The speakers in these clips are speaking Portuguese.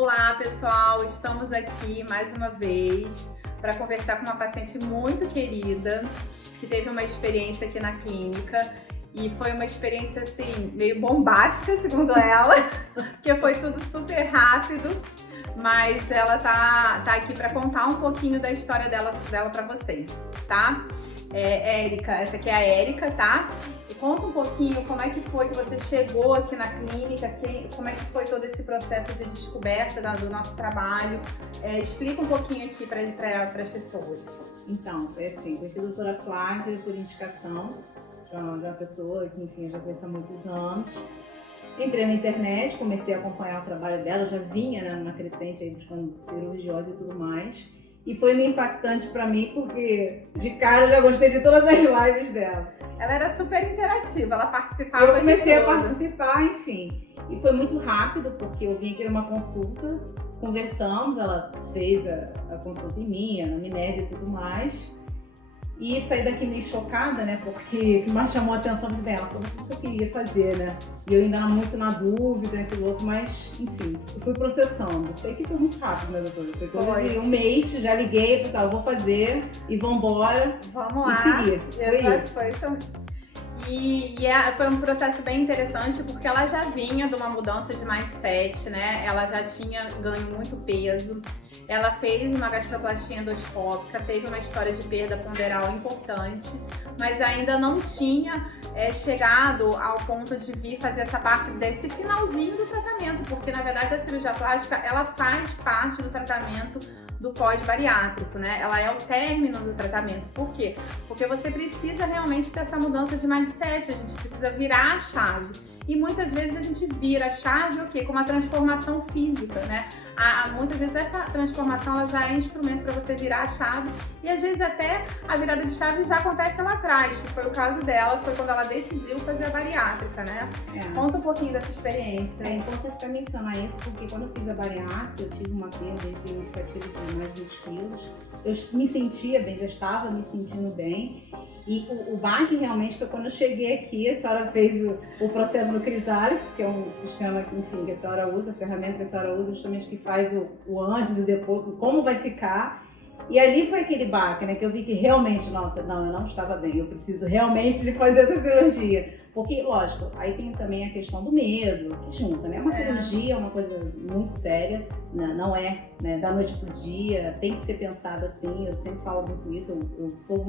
Olá pessoal, estamos aqui mais uma vez para conversar com uma paciente muito querida que teve uma experiência aqui na clínica e foi uma experiência assim meio bombástica, segundo ela, porque foi tudo super rápido, mas ela tá aqui para contar um pouquinho da história dela para vocês, tá? Érica, essa aqui é a Érica, tá? E conta um pouquinho como é que foi que você chegou aqui na clínica, como é que foi todo esse processo de descoberta do nosso trabalho. Explica um pouquinho aqui para as pessoas. Então, foi assim, conheci a doutora Flávia por indicação de uma pessoa que, enfim, eu já conheço há muitos anos. Entrei na internet, comecei a acompanhar o trabalho dela, já vinha, né, numa crescente aí buscando cirurgiose e tudo mais. E foi meio impactante pra mim, porque de cara eu já gostei de todas as lives dela. Ela era super interativa, ela participava. Eu comecei a participar, enfim. E foi muito rápido, porque eu vim aqui numa consulta, conversamos, ela fez a consulta em mim, a anamnese e tudo mais. E saí daqui meio chocada, né? Porque o que mais chamou a atenção, bem, ela falou o que eu queria fazer, né? E eu ainda muito na dúvida, aquilo outro, mas enfim, eu fui processando. Sei que foi muito rápido, né, doutora? Foi coisa de um mês, já liguei, pessoal, eu vou fazer e vambora. Vamos lá. E seguir. Foi isso. Foi um processo bem interessante porque ela já vinha de uma mudança de mindset, né? Ela já tinha ganho muito peso, ela fez uma gastroplastia endoscópica, teve uma história de perda ponderal importante, mas ainda não tinha chegado ao ponto de vir fazer essa parte desse finalzinho do tratamento, porque na verdade a cirurgia plástica ela faz parte do tratamento do pós-bariátrico, né? Ela é o término do tratamento. Por quê? Porque você precisa realmente ter essa mudança de mindset, a gente precisa virar a chave. E muitas vezes a gente vira a chave o quê? Com uma transformação física, né? Muitas vezes essa transformação ela já é instrumento para você virar a chave e às vezes até a virada de chave já acontece lá atrás, que foi o caso dela, foi quando ela decidiu fazer a bariátrica, né? Conta um pouquinho dessa experiência. É importante até mencionar isso, porque quando eu fiz a bariátrica, eu tive uma perda significativa de mais de 20 quilos. Eu me sentia bem, já estava me sentindo bem. E o baque realmente foi quando eu cheguei aqui, a senhora fez o processo do Crisálix, que é um sistema enfim, que a senhora usa, a ferramenta que a senhora usa justamente que faz o antes e o depois, como vai ficar. E ali foi aquele baque, né, que eu vi que realmente, nossa, não, eu não estava bem, eu preciso realmente de fazer essa cirurgia. Porque, lógico, aí tem também a questão do medo, que junta, né? Uma cirurgia é uma coisa muito séria, né? Não é, né, da noite pro dia, tem que ser pensada assim, eu sempre falo muito isso, eu sou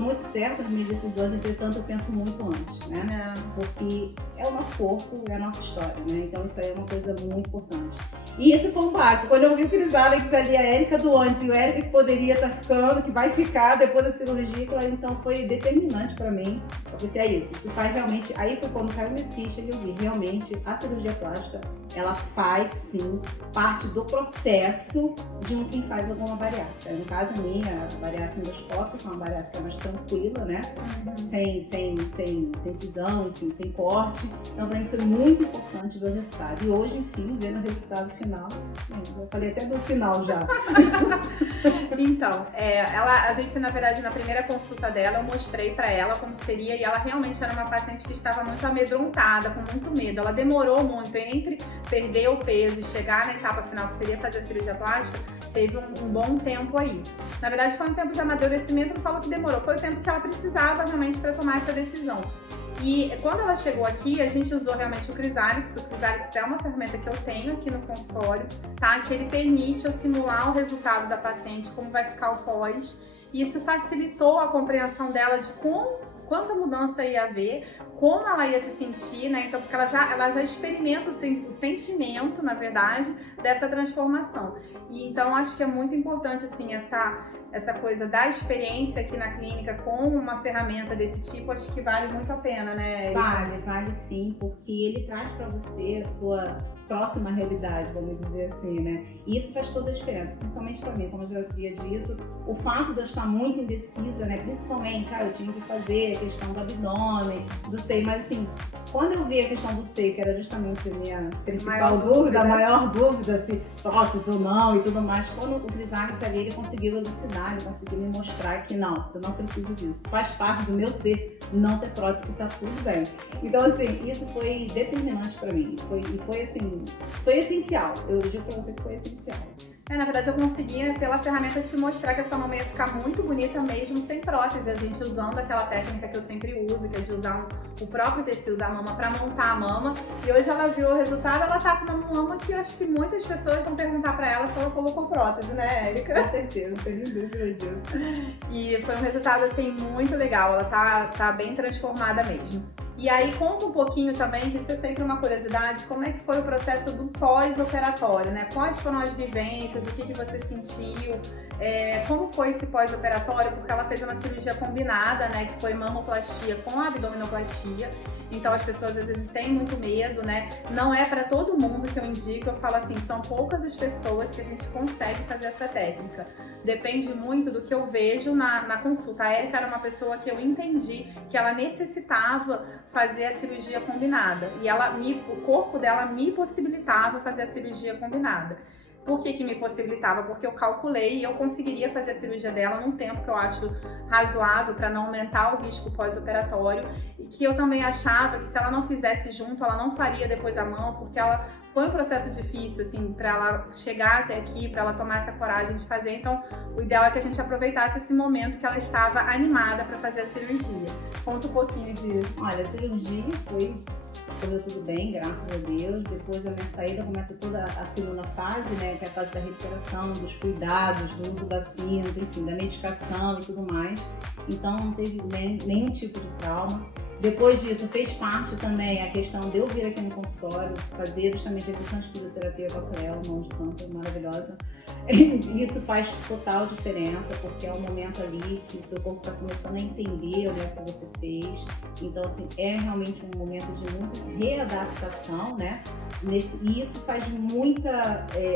muito certa nas minhas decisões, entretanto eu penso muito antes, né? Porque é o nosso corpo, é a nossa história, né? Então isso aí é uma coisa muito importante. E esse foi um baque. Quando eu vi o Crisálix ali, a Érica do antes e o Érica que poderia estar ficando, que vai ficar depois da cirurgia, então foi determinante pra mim. Eu pensei, é isso faz realmente... Aí foi quando caiu minha ficha e eu vi, realmente, a cirurgia plástica, ela faz sim parte do processo de quem faz alguma bariátrica. No caso, a minha, a bariátrica endoscópica, uma bariátrica mais tranquila, né? Sem cisão, enfim, sem corte. Então, pra mim foi muito importante ver o resultado. E hoje, enfim, vendo o resultado final, eu falei até do final já. Então, a gente, na verdade, na primeira consulta dela, eu mostrei pra ela como seria e ela realmente era uma paciente que estava muito amedrontada, com muito medo. Ela demorou muito entre perder o peso e chegar na etapa final, que seria fazer a cirurgia plástica, teve um bom tempo aí. Na verdade, foi um tempo de amadurecimento, não falo que demorou, foi o tempo que ela precisava realmente para tomar essa decisão. E quando ela chegou aqui, a gente usou realmente o Crisálix. O Crisálix é uma ferramenta que eu tenho aqui no consultório, tá? Que ele permite eu simular o resultado da paciente, como vai ficar o pós. E isso facilitou a compreensão dela de quanta mudança ia haver, como ela ia se sentir, né? Então, porque ela já experimenta o sentimento, na verdade, dessa transformação. E então, acho que é muito importante, assim, essa coisa da experiência aqui na clínica com uma ferramenta desse tipo, acho que vale muito a pena, né? Vale sim, porque ele traz para você a sua próxima realidade, vamos dizer assim, né? E isso faz toda a diferença, principalmente para mim, como eu já havia dito, o fato de eu estar muito indecisa, né? Principalmente, eu tinha que fazer a questão do abdômen, do gostei, mas assim, quando eu vi a questão do seio, que era justamente a minha principal Maior dúvida, a dúvida. maior dúvida, se prótese ou não e tudo mais, quando o Cris Agnes ali, ele conseguiu elucidar, ele conseguiu me mostrar que não, eu não preciso disso. Faz parte do meu ser não ter prótese, que tá tudo bem. Então, assim, isso foi determinante pra mim. Foi assim, foi essencial. Eu digo pra você que foi essencial. Na verdade, eu conseguia, pela ferramenta, te mostrar que a sua mama ia ficar muito bonita mesmo sem prótese. A gente usando aquela técnica que eu sempre uso, que é de usar o próprio tecido da mama para montar a mama. E hoje ela viu o resultado, ela tá com uma mama que eu acho que muitas pessoas vão perguntar para ela se ela colocou prótese, né, Érica? Com certeza, não tenho dúvida disso. E foi um resultado, assim, muito legal. Ela tá bem transformada mesmo. E aí, conta um pouquinho também, que isso é sempre uma curiosidade, como é que foi o processo do pós-operatório, né? Quais foram as vivências, o que você sentiu, como foi esse pós-operatório, porque ela fez uma cirurgia combinada, né? Que foi mamoplastia com abdominoplastia. Então as pessoas às vezes têm muito medo, né? Não é para todo mundo que eu indico, eu falo assim, são poucas as pessoas que a gente consegue fazer essa técnica. Depende muito do que eu vejo na consulta. A Érica era uma pessoa que eu entendi que ela necessitava fazer a cirurgia combinada. E o corpo dela me possibilitava fazer a cirurgia combinada. Por que me possibilitava? Porque eu calculei e eu conseguiria fazer a cirurgia dela num tempo que eu acho razoável para não aumentar o risco pós-operatório, e que eu também achava que se ela não fizesse junto, ela não faria depois a mão, porque ela foi um processo difícil, assim, para ela chegar até aqui, para ela tomar essa coragem de fazer. Então, o ideal é que a gente aproveitasse esse momento que ela estava animada para fazer a cirurgia. Conta um pouquinho disso. Olha, a cirurgia correu tudo bem, graças a Deus. Depois da minha saída começa toda a segunda fase, né, que é a fase da recuperação, dos cuidados, do uso da cinta, enfim, da medicação e tudo mais. Então não teve nenhum tipo de trauma. Depois disso, fez parte também a questão de eu vir aqui no consultório, fazer justamente a sessão de fisioterapia com a Cleo, mão de santo, maravilhosa. Isso faz total diferença, porque é um momento ali que o seu corpo está começando a entender, né, o que você fez. Então, assim, é realmente um momento de muita readaptação, né? E isso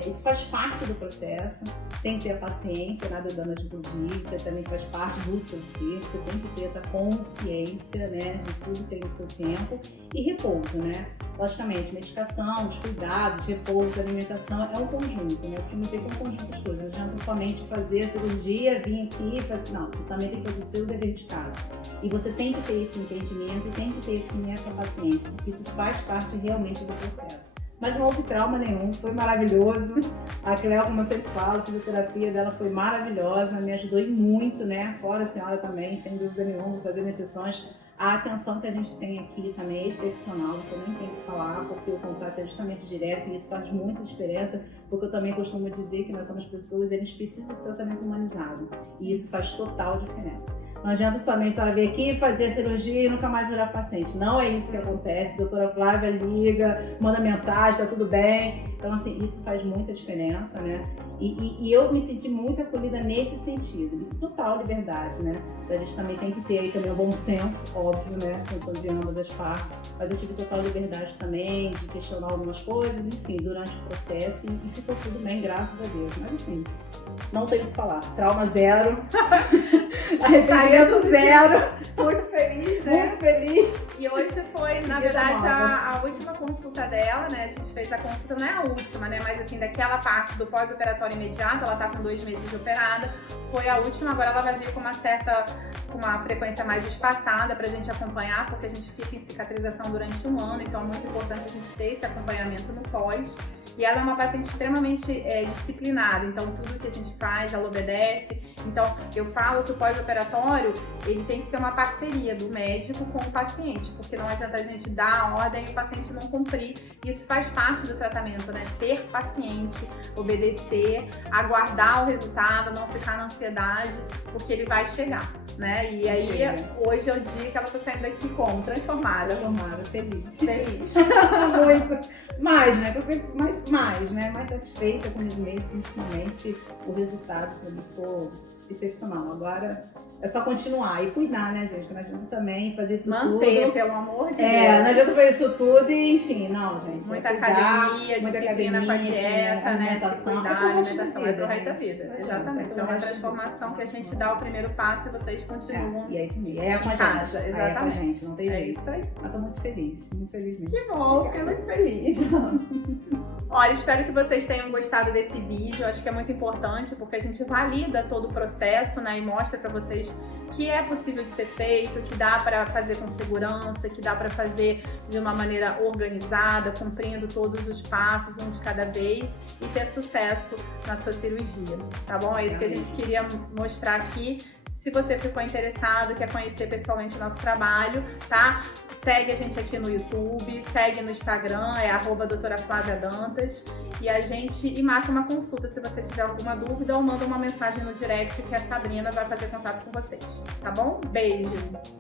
isso faz parte do processo. Tem que ter a paciência, nada dando de explodir, isso também faz parte do seu ser. Você tem que ter essa consciência, né, de tudo tem o seu tempo. E repouso, né? Logicamente, medicação, os cuidados, repouso, alimentação, é um conjunto, né? Eu costumo dizer que é um conjunto de coisas. Não adianta somente fazer a cirurgia, vir aqui e fazer. Não, você também tem que fazer o seu dever de casa. E você tem que ter esse entendimento e tem que ter essa paciência, porque isso faz parte realmente do processo. Mas não houve trauma nenhum, foi maravilhoso. A Cleo, como eu sempre falo, a fisioterapia dela foi maravilhosa, me ajudou e muito, né? Fora a senhora também, sem dúvida nenhuma, fazendo exceções. A atenção que a gente tem aqui também é excepcional, você nem tem que falar, porque o contato é justamente direto e isso faz muita diferença, porque eu também costumo dizer que nós somos pessoas e eles precisam desse tratamento humanizado, e isso faz total diferença. Não adianta somente a senhora vir aqui, fazer a cirurgia e nunca mais olhar para o paciente. Não é isso que acontece. A doutora Flávia liga, manda mensagem, tá tudo bem. Então, assim, isso faz muita diferença, né? E eu me senti muito acolhida nesse sentido. Total liberdade, né? A gente também tem que ter aí também o bom senso, óbvio, né? Pensando de ambas as partes. Mas eu tive total liberdade também de questionar algumas coisas, enfim, durante o processo. E ficou tudo bem, graças a Deus. Mas, assim, não tenho o que falar. Trauma zero. Arrependimento zero. Muito feliz, né? Muito feliz. E hoje foi, na verdade, a última consulta dela, né? A gente fez a consulta, não é a última, né? Mas assim, daquela parte do pós-operatório imediato, ela tá com 2 meses de operada. Foi a última, agora ela vai vir com uma frequência mais espaçada pra gente acompanhar, porque a gente fica em cicatrização durante 1 ano, então é muito importante a gente ter esse acompanhamento no pós. E ela é uma paciente extremamente disciplinada, então tudo que a gente faz, ela obedece. Então, eu falo que o pós-operatório, ele tem que ser uma parceria do médico com o paciente, porque não adianta a gente dar a ordem e o paciente não cumprir. Isso faz parte do tratamento, né? Ser paciente, obedecer, aguardar o resultado, não ficar na ansiedade, porque ele vai chegar, né? E aí, hoje é o dia que ela tá saindo aqui como? Transformada. Transformada, feliz. Feliz. Muito. Mais, né? Mais, né? Mais satisfeita comigo mesmo, principalmente o resultado, que ficou excepcional. Agora, É só continuar e cuidar, né, gente? Não adianta também fazer isso Manter, tudo. pelo amor de Deus. Não adianta fazer isso tudo e, enfim, não, gente. Muita cuidar, academia, muita disciplina com a academia, dieta, né? Se alimentação. cuidar, alimentação é pro resto da vida. gente. Exatamente. É uma transformação que a gente dá o primeiro passo e vocês continuam. E é isso mesmo. É com a em gente. casa, É com a exatamente. gente, não tem É jeito. isso aí. Mas tô muito feliz mesmo. Que bom, fiquei muito feliz. Olha, espero que vocês tenham gostado desse vídeo. Acho que é muito importante porque a gente valida todo o processo, né? E mostra pra vocês que é possível de ser feito, que dá pra fazer com segurança, que dá pra fazer de uma maneira organizada, cumprindo todos os passos, um de cada vez, e ter sucesso na sua cirurgia, tá bom? É isso que a gente queria mostrar aqui. Se você ficou interessado, quer conhecer pessoalmente o nosso trabalho, tá? Segue a gente aqui no YouTube, segue no Instagram, é @doutora Flávia Dantas, e marca uma consulta se você tiver alguma dúvida ou manda uma mensagem no direct que a Sabrina vai fazer contato com vocês, tá bom? Beijo!